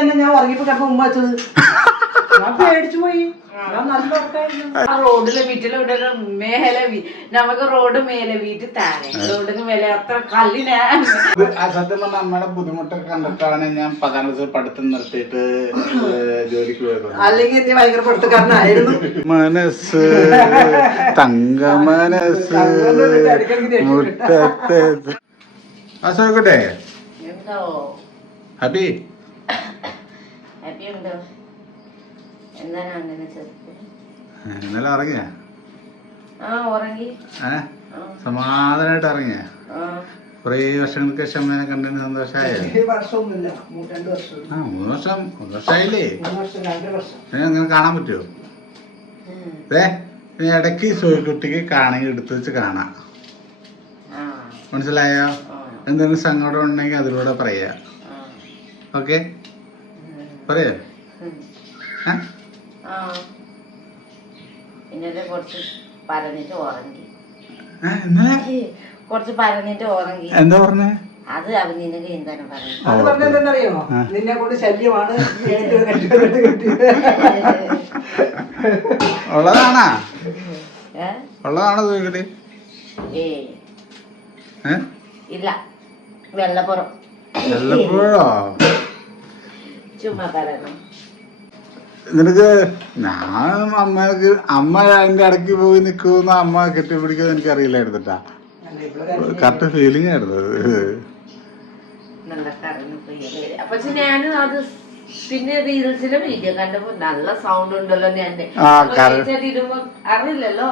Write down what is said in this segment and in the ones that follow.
എന്ത് ഞാൻ ഉറങ്ങിപ്പോ കിടന്ന് ഉമ്മ വെച്ചത്? ഞാൻ പേടിച്ചു പോയി. ഞാൻ നല്ല ഇവിടെ റോഡിലെ മേലെ നമുക്ക് റോഡ് മേലെ വീട്ടിൽ താഴെ. റോഡിന് മേലെ അത്ര കല്ലിനാ. ആ സത്യം പറഞ്ഞ അമ്മയുടെ ബുദ്ധിമുട്ടൊക്കെ കണ്ടിട്ടാണ് ഞാൻ പതിനാറ് ദിവസം പഠിത്തം നിർത്തിയിട്ട് ജോലിക്ക് പോയത്. അല്ലെങ്കിൽ നീ ഭയങ്കര പഠിത്തക്കാരനായിരുന്നു മനസ്സ് തങ്ക മനസ്സ് മുട്ടത്തെ ഹാപ്പി ഹാപ്പി ഉണ്ടോ? എന്താണ് അങ്ങനെ ഇന്നലെ ഇറങ്ങിയ ആ ഉറങ്ങി. സമാധാനമായിട്ട് ഇറങ്ങിയ ആ. കുറേ വർഷങ്ങൾക്ക് ശേഷം കണ്ടതിന് സന്തോഷമായ? ആ മൂന്ന് വർഷം മൂന്ന് വർഷമായില്ലേ? അങ്ങനെ കാണാൻ പറ്റുമോ. ഏ ഇടയ്ക്ക് സോയിക്കുട്ടിക്ക് കാണുക എടുത്ത് വെച്ച് കാണാം. ആ, മനസ്സിലായോ? എന്തെങ്കിലും സങ്കടം ഉണ്ടെങ്കിൽ അതിലൂടെ പറയാ. ഓക്കെ? പറയാ? എന്താ പറഞ്ഞേ? അത് അവൻ നിനക്ക് എന്താണ് അത് പറഞ്ഞത് എന്താണെന്നറിയോ? ആ. നിന്നെ കൊണ്ട് ശല്യമാണ് ഉള്ളതാണാ? ഉള്ളതാണോ സോയിക്കുട്ടി ഇല്ല. വെള്ളപ്പുറം. വെള്ളപ്പുഴോ ചുമ്മാ പറയണം. നിനക്ക് ഞാൻ അമ്മയ്ക്ക് അമ്മ അതിന്റെ ഇടയ്ക്ക് പോയി നിൽക്കുമെന്ന് അമ്മ കെട്ടിപ്പിടിക്കുമെന്ന് എനിക്ക് അറിയില്ലായിരുന്നിട്ടാ അല്ല, കറക്റ്റ് ഫീലിംഗ് ആയിരുന്നു അത്. പക്ഷെ ഞാനും പിന്നെ റീൽസിലെ വീഡിയോ കണ്ടപ്പോ നല്ല സൗണ്ട് ഉണ്ടല്ലോ ഞാൻ അറിയില്ലല്ലോ?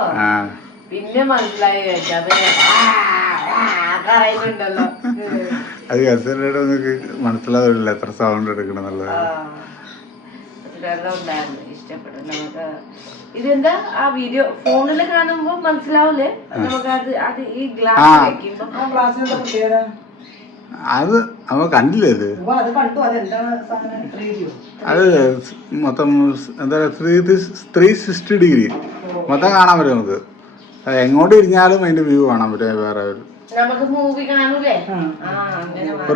പിന്നെ മനസ്സിലായി കേട്ടോ. അത് കസേരയുടെ നിനക്ക് മനസ്സിലാവില്ല എത്ര സൗണ്ട് എടുക്കണമെന്നുള്ളത് വെള്ളം ഉണ്ടായിരുന്നു ഇഷ്ടപ്പെട്ടു. നമുക്ക് ഇതെന്താ? ആ വീഡിയോ ഫോണിൽ കാണുമ്പോ മനസ്സിലാവില്ലേ നമുക്ക് അത് അത് ഈ ഗ്ലാസ്. വെക്കുമ്പോ. അത് അവ കണ്ടില്ലേ അത് മൊത്തം എന്താ ത്രീ ത്രീ സിക്സ്റ്റി ഡിഗ്രി മൊത്തം കാണാൻ പറ്റും നമുക്ക്. എങ്ങോട്ട് ഇരിഞ്ഞാലും അതിന്റെ വ്യൂ കാണാൻ പറ്റും വേറെ ഒരു നമുക്ക് മൂവി കാണൂലേ?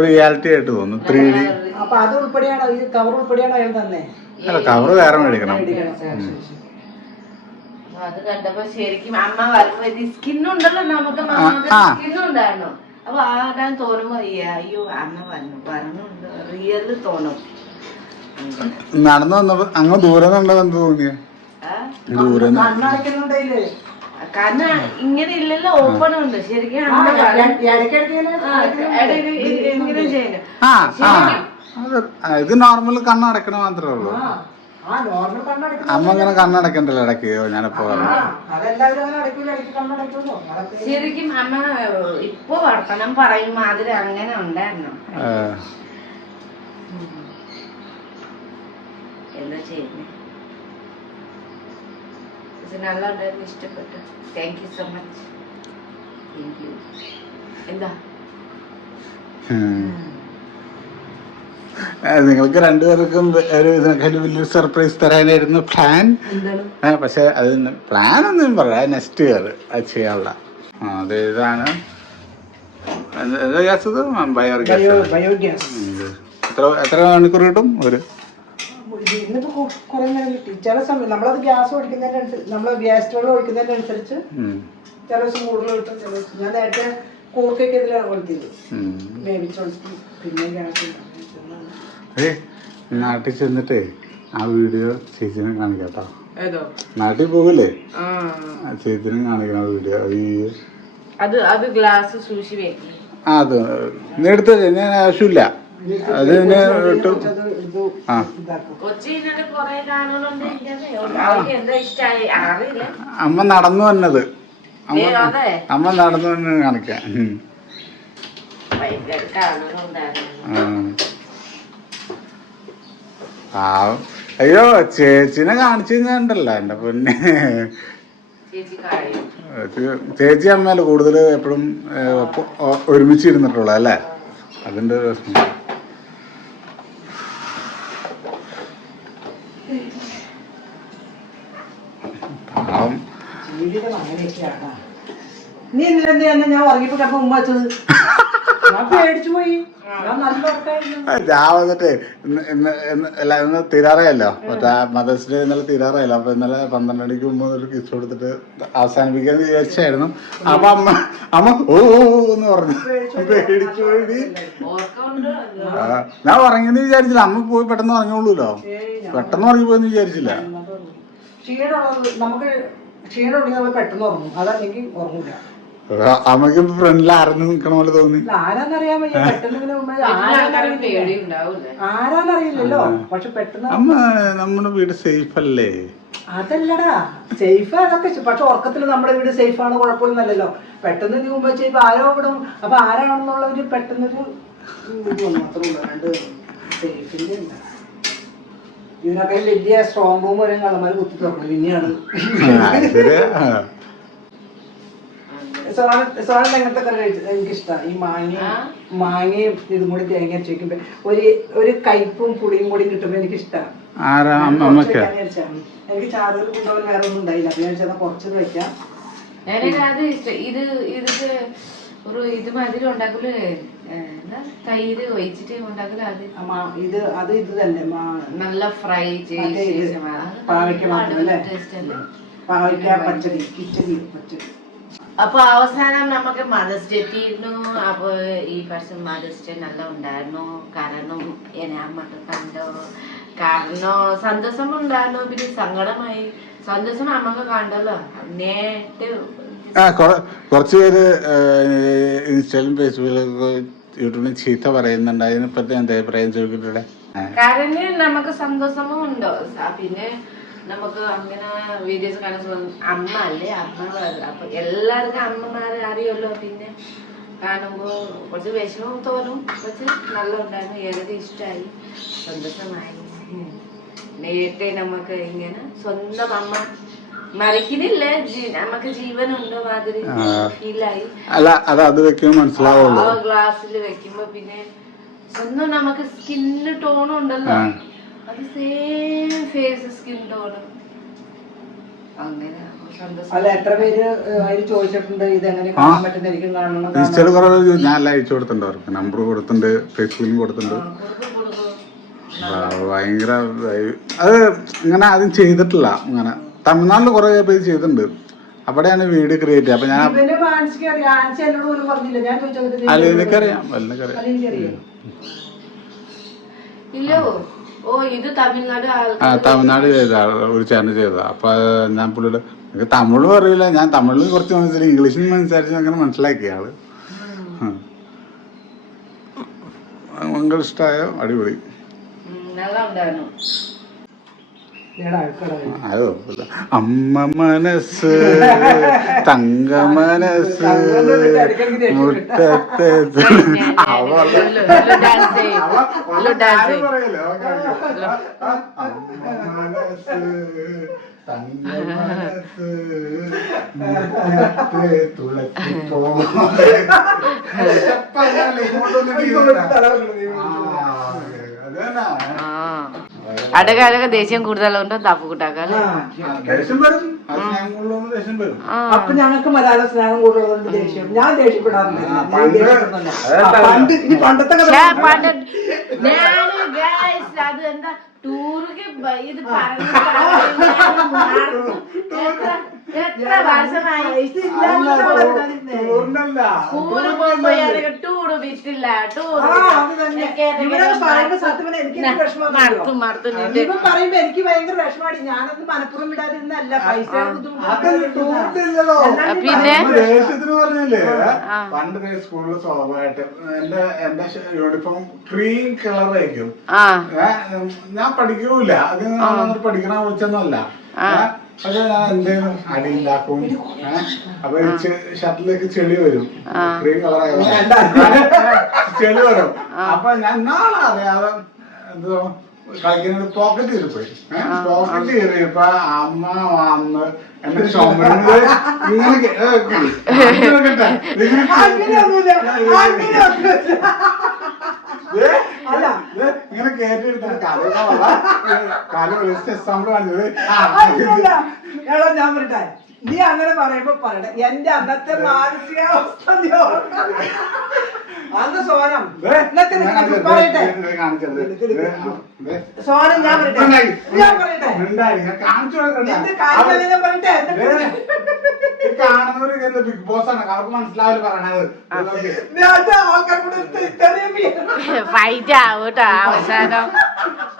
റിയാലിറ്റി ആയിട്ട് തോന്നും ത്രീ ഡി അപ്പൊ അത് ഉൾപ്പെടെയാണോ ഈ കവർ ഉൾപ്പെടെയാണോ അയാൾ തന്നെ. അല്ല കവർ വേറെ മേടിക്കണം. അത് കണ്ടപ്പോ ശരിക്കും അമ്മ വരുമ്പോ സ്കിന്നുണ്ടല്ലോ നമുക്ക്. സ്കിന്നുണ്ടായിരുന്നു അപ്പൊ ആടാൻ തോന്നുമ്പോ അയ്യോ അമ്മ വന്നു പറഞ്ഞു റിയൽ തോന്നും. നടന്നു വന്നപ്പോ അങ്ങ് ദൂരെ നടന്നു തോന്നിയ? ദൂരെ നിന്ന്. കാരണം ഇങ്ങനെ ഇല്ലല്ലോ ഓപ്പൺ ഉണ്ട് ശരിക്കും ഇങ്ങനെ ആ, ചെയ്യുന്നു ഇത് നോർമൽ കണ്ണടക്കണ മാത്രമേ ഉള്ളൂ. അമ്മ ഇങ്ങനെ കണ്ണടക്കണ്ടല്ലോ ഇടയ്ക്ക്. ഞാനിപ്പോ അങ്ങനെ ശരിക്കും അമ്മ ഇപ്പൊ വർത്തനം പറയും മാതിരി അങ്ങനെ ഉണ്ടായിരുന്നു. എന്താ ചെയ്യുന്നത് നല്ല ഇഷ്ടപ്പെട്ടു. Thank you so much thank you എന്താ? നിങ്ങൾക്ക് രണ്ടുപേർക്കും ഒരു ഇതിനെക്കാളും വലിയൊരു സർപ്രൈസ് തരാനായിരുന്നു പ്ലാൻ പക്ഷെ അത് പ്ലാൻ ഒന്നും പറയാ നെക്സ്റ്റ് ഇയർ അത് ചെയ്യാനുള്ള. അത് ഇതാണ് എന്ത്- ഏതാ ഗ്യാസ് ഇത്? ബയോ ബയോ ഗ്യാസ് ബയോഗ്യാസ് എത്ര എത്ര മണിക്കൂർ കിട്ടും? ഒരു ഇന്നിപ്പോ കുറെ നേരം കിട്ടി. ചില സമയം നമ്മളത് ഗ്യാസ് ഒഴിക്കുന്നതിനനുസരിച്ച് നമ്മൾ ഗ്യാസ് സ്റ്റോവ് ഒഴിക്കുന്നതിനനുസരിച്ച്. ചില ദിവസം കൂടുതൽ കിട്ടും ചില ദിവസം ഞാൻ നേരത്തെ കൂർക്കൊക്കെ ഇതിലാണ് കൊടുത്തത് ഉം. വേവിച്ചൊഴിച്ചു പിന്നെ ഗ്യാസ് നാട്ടിൽ ചെന്നിട്ടേ ആ വീഡിയോ ചേച്ചിനെ കാണിക്കാട്ടോ. നാട്ടിൽ പോകല്ലേ ചേച്ചിനെ കാണിക്കണ വീഡിയോ. ഈ അത് അത് ഗ്ലാസ് സൂക്ഷിവേ വെക്കി. ആ അത് നീ എടുത്തത് ഞാൻ ആവശ്യമില്ല. അത് തന്നെ ആ. അമ്മ നടന്നു വന്നത്. അമ്മ നടന്നു വന്നത് കാണിക്കാം. ആ. അയ്യോ ചേച്ചിനെ കാണിച്ചു കഴിഞ്ഞാണ്ടല്ലോ എന്റെ പൊന്നെ. ചേച്ചി അമ്മയല്ല കൂടുതൽ എപ്പോഴും ഒരുമിച്ച് ഇരുന്നിട്ടുള്ള അല്ലേ? അതിന്റെ ഒരു ജീവിതം അങ്ങനെയൊക്കെയാണ് നീ ഇന്നലെ എന്ത് ഞാൻ ഉറങ്ങിപ്പോ കിടന്ന് ഉമ്മ വെച്ചത്? ഞാൻ പേടിച്ചു പോയി. ഞാൻ നല്ല ഉറക്കായിരുന്നു. ഞാൻ വന്നിട്ട് ഇന്ന് ഇന്ന് ഇന്ന് അല്ല ഇന്ന് തീരാറായല്ലോ. മറ്റേ മദേഴ്സ് ഡേ ഇന്നലെ തീരാറായല്ലോ. അപ്പൊ ഇന്നലെ പന്ത്രണ്ട് മണിക്ക് മുമ്പ് ഒരു കിസ് കൊടുത്തിട്ട് അവസാനിപ്പിക്കാന്ന് വിചാരിച്ചായിരുന്നു. അപ്പൊ അമ്മ അമ്മ ഓ ഓ, ഓ എന്ന് പറഞ്ഞു. പേടിച്ചു പോയി. ആ, ഞാൻ ഉറങ്ങിയെന്ന് വിചാരിച്ചില്ല. അമ്മ പോയി പെട്ടെന്ന് ഉറങ്ങുള്ളൂല്ലോ. പെട്ടെന്ന് ഉറങ്ങിപ്പോയെന്ന് വിചാരിച്ചില്ല. ക്ഷീണമുള്ളത് നമുക്ക് ക്ഷീണം ഉണ്ടെങ്കിൽ നമ്മൾ പെട്ടെന്ന് ഉറങ്ങും അതല്ലെങ്കിൽ ഉറങ്ങൂല ആ, അമ്മയ്ക്ക് ഫ്രണ്ടിൽ ആരെന്ന് നിക്കണ പോലെ തോന്നി ആരാന്നറിയാൻ വയ്യ പെട്ടെന്ന് ഇങ്ങനെ ആരാന്നറിയില്ലല്ലോ പക്ഷെ പെട്ടെന്ന് അമ്മ നമ്മുടെ വീട് സേഫ് അല്ലേ അതല്ലടാ സേഫ് അതൊക്കെ പക്ഷെ ഉറക്കത്തിൽ നമ്മുടെ വീട് സേഫ് ആണ് കുഴപ്പമൊന്നുമല്ലല്ലോ പെട്ടെന്ന് നീ മുമ്പ് ചെയ്യുമ്പോ ആരോ വിടും അപ്പൊ ആരാണെന്നുള്ള ഒരു പെട്ടെന്നൊരു മാത്രമേ ഇത് ഉള്ളൂ രണ്ട് സേഫിന്റെ ഇതിനൊക്കെ വലിയ സ്ട്രോങ് റൂം വരെ കള്ളന്മാർ കുത്തി തുറക്കണം പിന്നെയാണ്. സോണ എങ്ങനത്തെ കറി എനിക്കിഷ്ടമാണ് ഈ മാങ്ങയും? മാങ്ങയും ഇതും കൂടി തേങ്ങ വെക്കുമ്പോ ഒരു ഒരു കയ്പും പുളിയും കൂടി കിട്ടുമ്പോ എനിക്കിഷ്ടമാണ് എനിക്ക് ചാറുകൾ കൊണ്ടുപോകാൻ വേറെ ഒന്നും ഉണ്ടായില്ല. അപ്പൊ ഞാൻ വെച്ചാൽ കുറച്ച് വെക്കാം ഇഷ്ടം. ഇത് ഇതിക്ക് ഒരു ഇത് മാതിരി ഉണ്ടാക്കൽ എന്താ തൈര് ഒഴിച്ചിട്ട് ഉണ്ടാക്കൽ അത്? ഇത് അത് ഇത് തന്നെ നല്ല ഫ്രൈ ചെയ്ത് പാവയ്ക്ക പാവയ്ക്ക പച്ചടി കിച്ചടി പച്ചടി. അപ്പൊ അവസാനം നമുക്ക് മദേഴ്സ് ഡേ എത്തിയിരുന്നു അപ്പൊ ഈ വർഷം മദേഴ്സ് ഡേ നല്ല ഉണ്ടായിരുന്നു. കാരണം എന്നെ അമ്മയ്ക്ക് കണ്ടു. കാരണം സന്തോഷം ഉണ്ടായിരുന്നു. പിന്നെ സങ്കടമായി. സന്തോഷം അമ്മയ്ക്ക് കണ്ടല്ലോ. നേരിട്ട് ആ കൊറ- കുറച്ച് പേര് ഇൻസ്റ്റയിലും ഫേസ്ബുക്കിലൊക്കെ യൂട്യൂബിലും ചീത്ത പറയുന്നുണ്ട് അതിനെപ്പറ്റി എന്താ അഭിപ്രായം ചോദിക്കട്ടെ? നമുക്ക് സന്തോഷമും ഉണ്ടോ? പിന്നെ നമുക്ക് അങ്ങനെ വീഡിയോസ് കാണാൻ അമ്മ അല്ലേ? അമ്മ അപ്പൊ എല്ലാവർക്കും അമ്മമാരെ അറിയുമല്ലോ. പിന്നെ കാണുമ്പോൾ കുറച്ച് വിഷമം തോന്നും. കുറച്ച് നല്ല ഉണ്ടായിരുന്നു ഏതൊക്കെ ഇഷ്ടമായി? സന്തോഷമായി. നേരത്തെ നമുക്ക് ഇങ്ങനെ സ്വന്തം അമ്മ മരിക്കുന്നില്ല? ജീ- നമുക്ക് ജീവനുണ്ടോ മാതിരി. ഫീലായി. അല്ല അത് അത് വെക്കുമ്പോ മനസ്സിലാവുള്ളൂ. ഗ്ലാസ്സിൽ വെക്കുമ്പോ പിന്നെ ഒന്നും നമുക്ക് സ്കിന്ന് ടോൺ ഉണ്ടല്ലോ. അത് സെയിം ഫേസ് സ്കിൻ ടോൺ അങ്ങനെ അല്ല എത്ര പേര് അതിൽ ചോദിച്ചിട്ടുണ്ട് ഇത് എങ്ങനെ കാണാൻ പറ്റുന്ന എനിക്ക് കാണണം. ഇൻസ്റ്റയിൽ ഞാൻ എല്ലാം അയച്ചു കൊടുത്തിട്ടുണ്ട് അവർക്ക്. നമ്പർ കൊടുത്തിട്ടുണ്ട് ഫേസ്ബുക്കിലും കൊടുത്തിട്ടുണ്ട്. ഭയങ്കര അത് ഇങ്ങനെ ആദ്യം ചെയ്തിട്ടില്ല. ഇങ്ങനെ തമിഴ്നാട്ടിൽ കുറെ പേര് ചെയ്തിട്ടുണ്ട്. അവിടെയാണ് വീഡിയോ ക്രിയേറ്റ് ചെയ്യുക. അപ്പൊ ഞാൻ അല്ല എനിക്കറിയാം എനിക്കറിയാം. എനിക്കറിയാം ഇല്ലോ ഓ ഇത് തമിഴ്നാട് ആ തമിഴ്നാട് ചെയ്ത ഒരു ചാനൽ ചെയ്ത അപ്പൊ ഞാൻ പുള്ളിയുടെ എനിക്ക് തമിഴ് അറിയില്ല. ഞാൻ തമിഴിൽ കുറച്ച് മനസ്സിലായി. ഇംഗ്ലീഷിൽ സംസാരിച്ച് അങ്ങനെ മനസ്സിലാക്കിയ ആൾ. ഭയങ്കര ഇഷ്ടമായ അടിപൊളി നല്ല ഉണ്ടായിരുന്നു എടാ അഴുക്കടാ അത്. അമ്മ മനസ്സ് തങ്ക മനസ്സ് മുട്ടത്തെ. ആ, അത് തന്നെ. അടക ദേഷ്യം കൂടുതലുണ്ട് തപ്പ് കൂട്ടാക്കാൻ ദേഷ്യം വരും. ആ സ്നേഹം കൂടുതലുകൊണ്ട് ദേഷ്യം വരും. അപ്പൊ ഞങ്ങൾക്ക് മലയാള സ്നേഹം കൂടുതലുണ്ട് ദേഷ്യം. ഞാൻ ദേഷ്യപ്പെടാറില്ല. ഞാൻ പണ്ട് ദേഷ്യപ്പെടുന്നില്ല. അതല്ല. ആ, പണ്ട് ഇനി പണ്ടത്തെ കഥ ഛേ, പണ്ട് ഞാൻ guys, അത് എന്താ ടൂർക്ക് ഇത് എത്ര വർഷമായി? പോകുമ്പോ എനിക്ക് വിട്ടില്ല പറയുമ്പോ എനിക്ക് ഭയങ്കര വിഷമാണ് ഞാനത് മനഃപൂർവം വിടാതിരുന്നല്ല പൈസ. പിന്നെ? പറഞ്ഞില്ലേ. പണ്ട് സ്കൂളിൽ സ്കൂളിൽ സ്വാഭാവികമായിട്ട് എന്റെ എന്റെ യൂണിഫോം ക്രീം കളറായിരിക്കും ഞാൻ ഏ, പഠിക്കൂല അത് പഠിക്കണ കുറിച്ചൊന്നുമല്ല അത് ഞാൻ എന്തേലും അടിയിലാക്കും. അപ്പൊ ഷർട്ടിലേക്ക് ചെളി വരും. ക്രീം കളറായ ചെളി വരും. അപ്പൊ ഞാൻ നാളെ അറിയാതെ എന്തോ കളിക്കുന്നത് പോക്കറ്റ് കയറിപ്പോയി പോക്കറ്റ് കയറിയപ്പോ അമ്മ വന്ന് എന്റെ ചുമരുന്നത് ഇങ്ങനെ ഇങ്ങനെ കേട്ടെ, ഇങ്ങനെ അങ്ങനെയൊന്നുമില്ല അങ്ങനെയൊന്നുമില്ല ഏ, അല്ല ഇത് ഇങ്ങനെ കേട്ടെടുത്തിട്ട് കഥ കാലം എക്സാമ്പിൾ കാണിച്ചത്. ആ, അല്ലല്ല. എടാ ഞാൻ പറയട്ടെ. നീ അങ്ങനെ പറയുമ്പോ പറയണ എന്റെ അന്നത്തെ മാനസികാവസ്ഥ. അന്ന് സോനം. പറയട്ടെ. സോനം ഞാൻ പറയട്ടെ. ഞാൻ പറയട്ടെ. നിന്റെ കാര്യം ഞാൻ പറയട്ടെ. കാണുന്നവര് ബിഗ് ബോസ് ആണ്. അവർക്ക് മനസ്സിലാവില്ല പറയണത്. ആൾക്കാർ കൂടെ ഇത്രയും പേര്. ഫൈറ്റ് ആവും കേട്ടോ അവസാനം.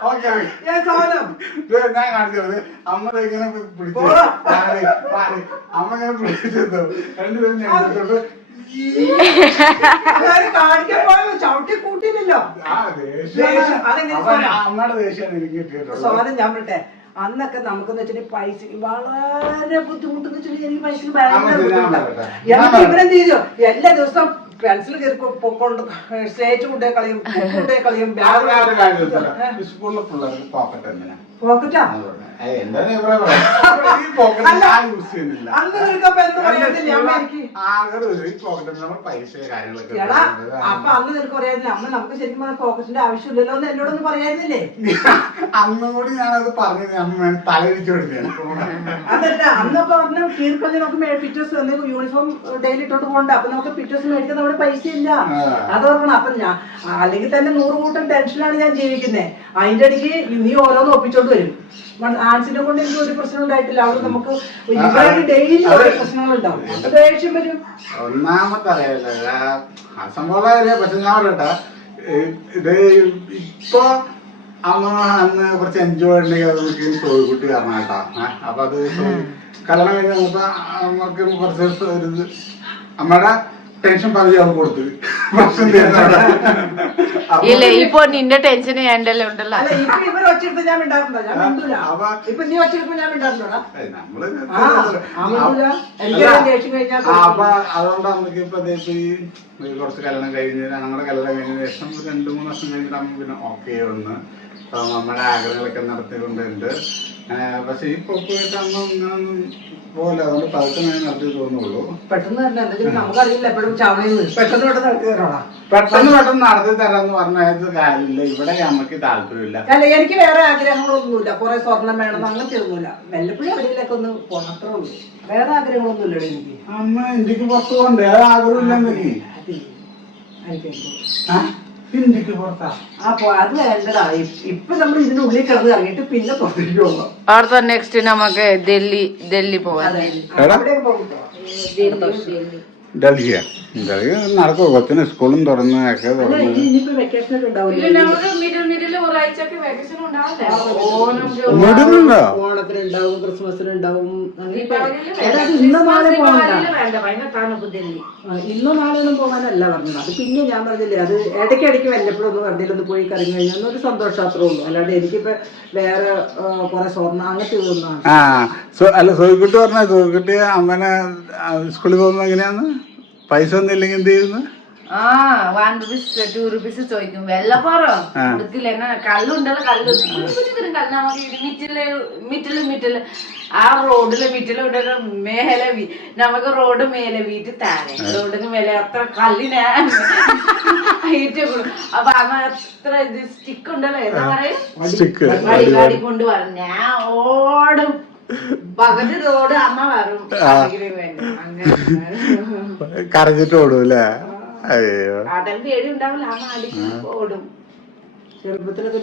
ഓക്കെ. ഞാൻ സോനം ഇത് ഞാൻ കാണിച്ചത്. അമ്മ ഇങ്ങനെ പിടിച്ചു പോടാ. അമ്മ ഇങ്ങനെ പിടിച്ചെടുത്തു രണ്ടുപേരും ഞാൻ കിട്ടിയിട്ടുള്ളത് സോനം ഞാൻ പറയട്ടെ. അന്നൊക്കെ നമുക്കെന്ന് വെച്ചിട്ടുണ്ടെങ്കിൽ പൈസ വളരെ ബുദ്ധിമുട്ടെന്ന് വെച്ചിട്ടുണ്ടെങ്കിൽ എനിക്ക് പൈസക്ക് ഭയങ്കര ബുദ്ധിമുട്ടാണ്. ഇവരെന്ത് ചെയ്തു? എല്ലാ ദിവസവും പെൻസിൽ കയറി കൊണ്ട് സ്റ്റേജ് കൊണ്ടേ കളിയും കൊണ്ടേ കളയും. സ്കൂളിലെ പിള്ളേർക്ക് പോക്കറ്റ് എന്തിനാ? പോക്കറ്റാ എന്താ പറയാനില്ല അമ്മ എനിക്ക് ആകെ ഒരു പോക്കറ്റിൽ നമ്മൾ പൈസ കാര്യങ്ങളൊക്കെ എടാ അപ്പൊ അന്ന് നിനക്ക് പറയാനില്ല? അമ്മ നമുക്ക് ശരിക്കും പറഞ്ഞാൽ പോക്കറ്റിന്റെ ആവശ്യമില്ലല്ലോ എന്ന് എന്നോടൊന്നും പറയാനില്ലേ? അന്നും കൂടി ഞാനത് പറഞ്ഞത് അമ്മ തലവിരിച്ചു കൊടുത്തതാണ് അതല്ല അന്നൊക്കെ പറഞ്ഞു കീഴ്ക്കളി നമുക്ക് പിറ്റേസ് പിറ്റേഴ്സ് യൂണിഫോം ഡെയിലി ഇട്ടോട്ട് പോകണ്ട. അപ്പൊ നമുക്ക് പിറ്റേഴ്സ് മേടിക്കാൻ നമ്മുടെ പൈസ ഇല്ല. അതോർക്കണം അപ്പൊ ഞാൻ അല്ലെങ്കിൽ തന്നെ നൂറ് കൂട്ടം ടെൻഷനാണ് ഞാൻ ജീവിക്കുന്നത് അതിന്റെ ഇടയ്ക്ക് ഇനി ഓരോന്ന് ഒപ്പിച്ചോണ്ട് വരും. ആൻസിനെ കൊണ്ട് എനിക്ക് ഒരു പ്രശ്നം ഉണ്ടായിട്ടില്ല. അവിടെ നമുക്ക് ഡെയിലി പ്രശ്നങ്ങളുണ്ടാവും. ദേഷ്യം വരും. ഒന്നാമത്തെ പക്ഷെ ഞാൻ പറയട്ടെ ഇത് ഇപ്പൊ അമ്മ അന്ന് കുറച്ച് എൻജോയ് ഉണ്ടെങ്കിൽ അത് നമുക്ക് സോയിക്കുട്ടി കാരണം കേട്ടാ അപ്പൊ അത് കല്യാണം കഴിഞ്ഞ നമുക്ക് കുറച്ച് ദിവസം ഒരു അമ്മയുടെ ടെൻഷൻ പകുതി അവർക്ക് കൊടുത്തു. പ്രശ്നം തീർന്നവിടെ. ഇല്ല ഇപ്പൊ നിന്റെ ടെൻഷൻ എന്റെ ഉണ്ടല്ലോ. അല്ല ഇപ്പൊ ഇവർ ഒച്ചെടുത്ത് ഞാൻ മിണ്ടാറുണ്ടോ? ഞാൻ മിണ്ടൂല. അപ്പൊ ഇപ്പൊ നീ ഞാൻ മിണ്ടാറുണ്ടോടാ? ഏയ് നമ്മൾ ആ. എനിക്ക് ദേഷ്യം കഴിഞ്ഞാൽ ആ, അപ്പൊ അതുകൊണ്ട് നമുക്ക് ഇപ്പൊ ദേ ഇപ്പൊ ഈ ഈ കുറച്ച് കല്യാണം കഴിഞ്ഞ് ഞങ്ങളുടെ കല്യാണം കഴിഞ്ഞ ശേഷം ഒരു രണ്ട് മൂന്ന് വർഷം കഴിഞ്ഞിട്ട് അമ്മ പിന്നെ ഓക്കെ വന്ന് അപ്പൊ നമ്മുടെ ആഗ്രഹങ്ങളൊക്കെ നടത്തിക്കൊണ്ടുണ്ട് പക്ഷെ ഈ പൊക്കുമായിട്ട് അമ്മ ഇങ്ങനൊന്നും പോലെ അതുകൊണ്ട് പതുക്കെ നടത്തി തോന്നുള്ളൂ പെട്ടെന്ന് തന്നെ എന്താ നമുക്കറിയില്ല. എപ്പോഴും ചവണയിൽ പെട്ടെന്ന് പെട്ടെന്ന് നടത്തി തരണോടാ. പെട്ടെന്ന് പെട്ടെന്ന് നടത്തി തരാന്ന് പറഞ്ഞത് കാര്യമില്ല. ഇവിടെ നമുക്ക് താല്പര്യമില്ല. അല്ല എനിക്ക് വേറെ ആഗ്രഹങ്ങളൊന്നുമില്ല. കുറെ സ്വർണം വേണം. അങ്ങനത്തെ ഒന്നുമില്ല. വല്ലപ്പോഴും എവിടെയെങ്കിലൊക്കെ ഒന്ന് പോണം. ഉള്ളൂ. വേറെ ആഗ്രഹങ്ങളൊന്നുമില്ല എനിക്ക്. അമ്മ ഇന്ത്യയ്ക്ക് പുറത്തു പോകണ്ടേ? അത് ആഗ്രഹമില്ല എനിക്ക്. ഇന്ത്യയ്ക്ക് പുറത്താ. ആ അത് വേണ്ടടാ. ഇപ്പൊ നമ്മൾ ഇതിന്റെ ഉള്ളിൽ കിടന്ന് ഇറങ്ങിയിട്ട് പിന്നെ പുറത്തേക്ക് പോകാം അവിടുത്തെ നെക്സ്റ്റ് നമുക്ക് ഡൽഹി ഡൽഹി പോവാം. അവിടെയൊക്കെ പോകും ഡൽഹിയാ. ഡൽഹി നടക്കും. കൊച്ചിന് സ്കൂളും തുറന്ന് ഒക്കെ തുറന്നുണ്ടോ തുറന്ന്. ഇനി- ഇനിയിപ്പോ വെക്കേഷൻ ഒക്കെ ഉണ്ടാവില്ല? നമുക്ക് മിഡിൽ മിഡിൽ ഒരാഴ്ചക്ക് വെക്കേഷൻ ഉണ്ടാവില്ലേ ഓണം വിടുന്നുണ്ടോ? ഓണത്തിന് ഉണ്ടാവും ക്രിസ്മസിന് ഉണ്ടാവും അങ്ങനെ ദീപാവലിയിൽ എടാ, വേണ്ട. അത് ഇന്നോ നാളെ ക്രിസ്മസ് പോകണ്ട. ദീപാവലിയിൽ വേണ്ട ഭയങ്കര തണുപ്പ് ഡൽഹി ആ, ഇന്നോ നാളെയൊന്നും പോകാനല്ല പറഞ്ഞത്. അത് പിന്നെ ഞാൻ പറഞ്ഞില്ലേ അത് ഇടയ്ക്ക് ഇടയ്ക്ക് വല്ലപ്പോഴും ഒന്ന് വെറുതെ ഒന്ന് പോയി കറങ്ങി കഴിഞ്ഞാൽ ഒരു സന്തോഷം അത്രേ ഉള്ളൂ. അല്ലാണ്ട് എനിക്കിപ്പോ വേറെ കൊറേ സ്വർണ അങ്ങനത്തെ ഇതൊന്നും അല്ല സോയിക്കുട്ടി പറഞ്ഞ സോയിക്കുട്ടി അമ്മനെ സ്കൂളിൽ പോകുന്നത് എങ്ങനെയാന്ന്? പൈസ ഒന്നും ഇല്ലെങ്കിൽ എന്ത് ചെയ്യുന്നു? ആ വൺ റുപ്പീസ് ടു റുപ്പീസ് ചോദിക്കും. വെള്ളപ്പോറം ആ. കൊടുക്കില്ല എന്നാ കല്ലുണ്ടല്ലോ കല്ല് കുഞ്ഞു കല്ല് നമുക്ക് ഇത് മിറ്റിൽ മിറ്റിൽ മിറ്റിൽ. ആ റോഡിൽ മിറ്റിൽ മേലെ നമുക്ക് റോഡ് മേലെ വീട്ടിൽ താഴെ. റോഡിന് മേലെ അത്ര കല്ലിനെ അപ്പൊ അന്ന് അത്ര ഇത് സ്റ്റിക്ക് ഉണ്ടല്ലോ. എന്താ പറയാ? വടി കൊണ്ട് വരും ഞാൻ ഓടും. പകുതി റോഡ് അമ്മ വരും. അങ്ങനെ. കരഞ്ഞിട്ട് ഓടും അല്ലേ? അയ്യോ. അടൽ പേടി ഉണ്ടാവില്ല ആ അടിക്കും ഓടും. ചെറുപ്പത്തിലൊക്കെ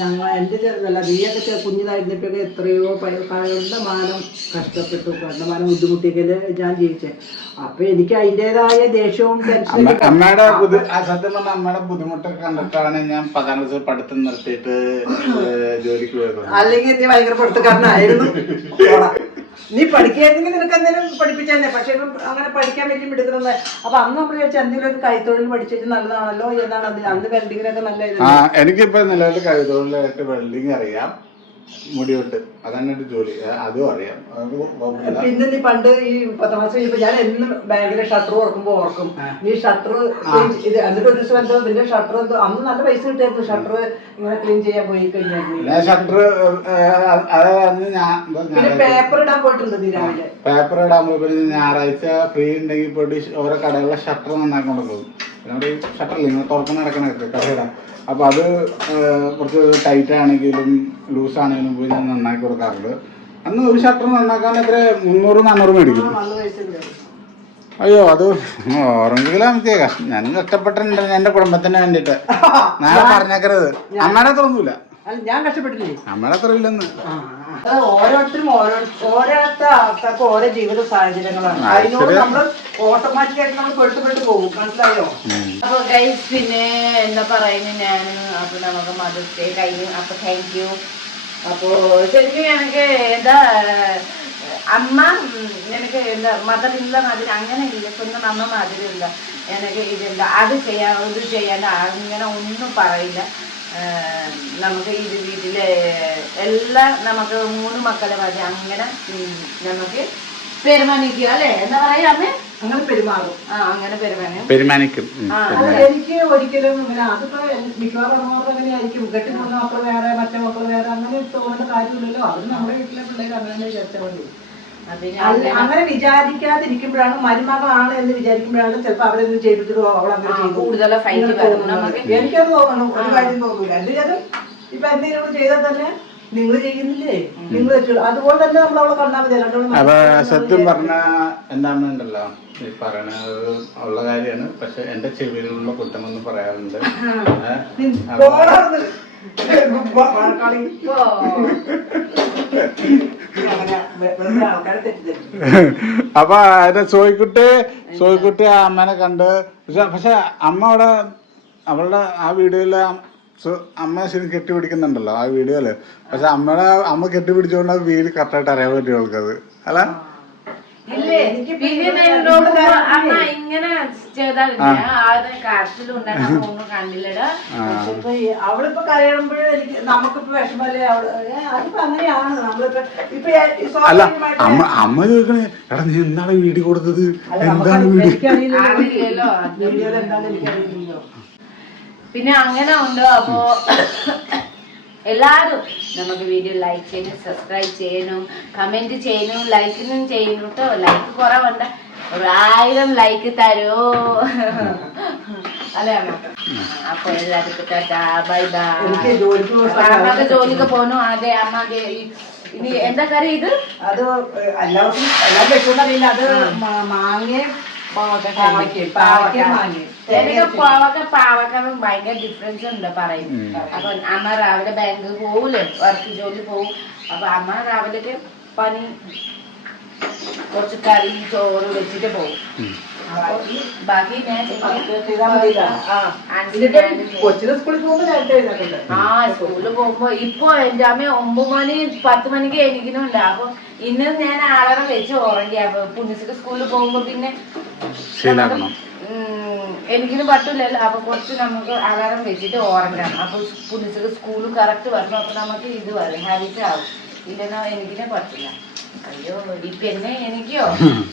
ഞങ്ങൾ എന്റെ ചെറുതല്ല നീയൊക്കെ കുഞ്ഞിതായിരുന്നപ്പോഴൊക്കെ എത്രയോ കണ്ടമാനം കഷ്ടപ്പെട്ടു. കണ്ടമാനം ബുദ്ധിമുട്ടിയൊക്കെ ഞാൻ ജീവിച്ചത് അപ്പൊ എനിക്ക് അതിന്റെതായ ദേഷ്യവും അമ്മയുടെ ആ സത്യം പറഞ്ഞ അമ്മയുടെ ബുദ്ധിമുട്ടൊക്കെ കണ്ടിട്ടാണ് ഞാൻ പത്താം ക്ലാസ് പഠിത്തം നിർത്തിയിട്ട് ജോലിക്ക് പോയത്. അല്ലെങ്കിൽ നീ ഭയങ്കര പഠിത്തക്കാരനായിരുന്നു. നീ പഠിക്കായിരുന്നെങ്കിൽ നിനക്ക് എന്തെങ്കിലും പഠിപ്പിച്ചതന്നെ പക്ഷെ ഇപ്പം അങ്ങനെ പഠിക്കാൻ വലിയ എടുക്കുന്നത് അപ്പൊ അന്ന് നമ്മൾ ചോദിച്ചാൽ എന്തെങ്കിലും ഒരു കൈത്തൊഴിൽ പഠിച്ചിട്ട് നല്ലതാണല്ലോ എന്നാണ് അതിൽ അന്ന് വെൽഡിങ്ങിനൊക്കെ നല്ല ആ എനിക്കിപ്പോ നിലവിൽ കൈത്തൊഴിലായിട്ട് വെൽഡിങ് അറിയാം. മുടിയുണ്ട്. അതാണ് ഒരു ജോലി. അതും അറിയാം. പിന്നെ നീ പണ്ട് ഈ പത്താം ക്ലാസ് കഴിഞ്ഞപ്പോ ഞാൻ എന്നും ബാങ്കിലെ ഷട്ടർ ഓർക്കുമ്പോ ഓർക്കും. നീ ഷട്ടർ ഇത് എന്നിട്ട് ഒരു ദിവസം എന്തോ നിന്റെ ഷട്ടർ എന്തോ അന്ന് നല്ല പൈസ കിട്ടിയായിരുന്നു. ഷട്ടർ ഇങ്ങനെ ക്ലീൻ ചെയ്യാൻ പോയി കഴിഞ്ഞാൽ ഷട്ടർ പിന്നെ പേപ്പർ ഇടാൻ പോയിട്ടുണ്ട് നീ രാവിലെ. പേപ്പർ ഇടാൻ പോയി ഞായറാഴ്ച ഫ്രീ ഉണ്ടെങ്കിൽ പോയിട്ട് ഓരോ കടകളിലെ ഷട്ടർ നന്നാക്കി കൊണ്ടുപോകും നമ്മുടെ ഈ ഇങ്ങനെ തുറക്കുന്ന നടക്കണ കടയിടാം അപ്പൊ അത് കുറച്ച് ടൈറ്റ് ആണെങ്കിലും ലൂസ് ആണെങ്കിലും പോയി ഞാൻ നന്നാക്കി കൊടുക്കാറുണ്ട്. അന്ന് ഒരു ഷട്ടർ നന്നാക്കാൻ എത്ര? മുന്നൂറ് നാന്നൂറ് മേടിക്കും. അയ്യോ അത് ഓറഞ്ചിലെ നമുക്കേക്ക ഞാൻ കഷ്ടപ്പെട്ടിട്ടുണ്ട്. എന്റെ കുടുംബത്തിന് വേണ്ടിട്ട് നാളെ പറഞ്ഞേക്കരുത്. അമ്മയുടെ അത്ര ഒന്നുമില്ല അല്ല ഞാൻ കഷ്ടപ്പെട്ടില്ലേ? അമ്മയുടെ അത്ര ഇല്ലെന്ന്. അത് ഓരോരുത്തരും ഓരോ ഓരോരുത്തർ ആൾക്കാർക്ക് ഓരോ ജീവിത സാഹചര്യങ്ങളാണ്. അതിനോട് നമ്മൾ ഓട്ടോമാറ്റിക് ആയിട്ട് നമ്മൾ പെട്ടുപെട്ട് പോകും. മനസ്സിലായോ. അപ്പൊ ഗൈസ് പിന്നെ എന്താ പറയുന്നത് ഞാൻ അപ്പൊ നമുക്ക് മദേഴ്സ് ഡേ കഴിഞ്ഞു. അപ്പൊ താങ്ക് യു അപ്പോ ശരിക്കും എനിക്ക് എന്താ അമ്മ എനിക്ക് എന്താ മദർ ഇല്ല മാതിരി അങ്ങനെ ഇല്ല സ്വന്തം അമ്മ മാതിരി ഇല്ല എനിക്ക് ഇതില്ല അത് ചെയ്യാം ഇത് ചെയ്യാൻ അങ്ങനെ ഒന്നും പറയില്ല. നമുക്ക് ഇത് വീട്ടിലെ എല്ലാ നമുക്ക് മൂന്ന് മക്കളെ മതി. അങ്ങനെ നമുക്ക് പെരുമാനിക്കുക അല്ലേ? എന്താ പറയാ അമ്മേ? അങ്ങനെ പെരുമാറും. ആ അങ്ങനെ പെരുമാനം പെരുമാനിക്കും. ആ, അത് എനിക്ക് ഒരിക്കലും ഇങ്ങനെ അതിപ്പോ മിക്കവാറും അമ്മമാർക്ക് അങ്ങനെ ആയിരിക്കും കെട്ടിക്കൊണ്ട മക്കൾ വേറെ മറ്റേ മക്കൾ വേറെ അങ്ങനെ തോന്നുന്ന കാര്യമില്ലല്ലോ. അത് നമ്മുടെ വീട്ടിലെ പിള്ളേർ അങ്ങനെ വിചാരിച്ചാൽ മതി അങ്ങനെ വിചാരിക്കാതിരിക്കുമ്പോഴാണ് മരുമകളാണ് എന്ന് വിചാരിക്കുമ്പോഴാണ് ചിലപ്പോ അവരെന്ത് ചെയ്തിട്ട് അവൾ അങ്ങനെ ചെയ്തു. എനിക്കത് തോന്നണം ഒരു കാര്യം തോന്നൂല. എന്തെങ്കിലും ഇപ്പൊ എന്തെങ്കിലും ചെയ്താൽ തന്നെ നിങ്ങൾ ചെയ്യുന്നില്ലേ? നിങ്ങൾ അതുപോലെ തന്നെ നമ്മൾ അവളെ കണ്ടാൽ മതി. അപ്പൊ സത്യം പറഞ്ഞ എന്താണെന്നുണ്ടല്ലോ ഈ പറയണത് ഉള്ള കാര്യമാണ്. പക്ഷെ എന്റെ ചെവിയിലുള്ള കുറ്റമെന്ന് പറയാറുണ്ട്. അപ്പൊ- എന്റെ സോയിക്കുട്ടി? സോയിക്കുട്ടി ആ അമ്മനെ കണ്ട്. പക്ഷെ പക്ഷെ അമ്മ അവിടെ അവളുടെ ആ വീഡിയോയിൽ അമ്മ ശരി കെട്ടിപ്പിടിക്കുന്നുണ്ടല്ലോ ആ വീഡിയോയിൽ. പക്ഷെ അമ്മയുടെ അമ്മ കെട്ടിപിടിച്ചോണ്ട് ആ വീൽ കറക്റ്റായിട്ട് അറിയാൻ പറ്റിയ അവൾക്കത് അല്ല? ഇല്ലേ? പിന്നെ ഞാൻ അമ്മ ഇങ്ങനെ കണ്ടില്ലടാ. ആ. പക്ഷെ ഇപ്പൊ ഈ അവളിപ്പോ കരയുമ്പോഴേ എനിക്ക് നമുക്കിപ്പോ വിഷമല്ലേ അവൾ ഏ, അതിപ്പോ അങ്ങനെയാണ്. നമ്മളിപ്പോ ഇപ്പൊ ഈ അല്ല സ്വാഭാവികമായിട്ട് അമ്മ അമ്മ ചോദിക്കണേ എടാ നീ എന്താണ് വീട് കൊടുത്തത്? അല്ല, എന്താണ് നമുക്കത് വീഡിയോയിൽ എന്താണെന്ന് എനിക്കറിയില്ലല്ലോ. പിന്നെ അങ്ങനെ ഉണ്ട്? അപ്പോ എല്ലാവരും നമുക്ക് വീഡിയോ ലൈക്ക് ചെയ്യണം സബ്സ്ക്രൈബ് ചെയ്യണം കമന്റ് ചെയ്യണം ലൈക്കിനും ചെയ്യണം കേട്ടോ. ലൈക്ക് കുറവുണ്ട്. ഒരു ആയിരം ലൈക്ക് തരോ. അല്ലേ അപ്പൊ എല്ലാവർക്കും ടാറ്റാ ബൈ ബൈ അമ്മയ്ക്ക് ജോലിക്ക് പോകണു അതെ അമ്മയ്ക്ക് ഇനി എന്താ കറി ഇത്? അത് എല്ലാവർക്കും എല്ലാം വെച്ചോണ്ടറിയില്ല അത് മാങ്ങയും പാവയ്ക്കയും പാവയ്ക്കയും മാങ്ങയും എനിക്ക് പാവക്ക പാവക്ക ഭയങ്കര ഡിഫറൻസ് ഉണ്ട് പറയും. അപ്പൊ അമ്മ രാവിലെ ബാങ്ക് പോകൂലേ വർക്ക് ജോലി പോവും. അപ്പൊ അമ്മ രാവിലെ പണി കുറച്ച് കറി ചോറ് വെച്ചിട്ട് പോകും കൊച്ചിന് സ്കൂളിൽ പോകുമ്പോ നേരത്തെ ആ സ്കൂളിൽ പോകുമ്പോ ഇപ്പൊ എന്റെ അമ്മ ഒമ്പത് മണി പത്ത് മണിക്ക് എനിക്കുന്നുണ്ട് അപ്പൊ ഇന്ന് ഞാൻ ആളറെ വെച്ച് ഉറങ്ങി. അപ്പൊ പുണ്യസിക്ക് സ്കൂളിൽ പോകുമ്പോ പിന്നെ എനിക്കിനും പറ്റില്ലല്ലോ അപ്പൊ കുറച്ച് നമുക്ക് അലാറം വെച്ചിട്ട് ഉറങ്ങാം അപ്പൊ പുണ്യസിക്ക് സ്കൂൾ കറക്റ്റ് വരണം. അപ്പൊ നമുക്ക് ഇത് വരും. ഹാബിറ്റ് ആവും ഇല്ലെന്നാ എനിക്കിനെ പറ്റില്ല അയ്യോ ഇപ്പൊ എന്നെ എനിക്കോ?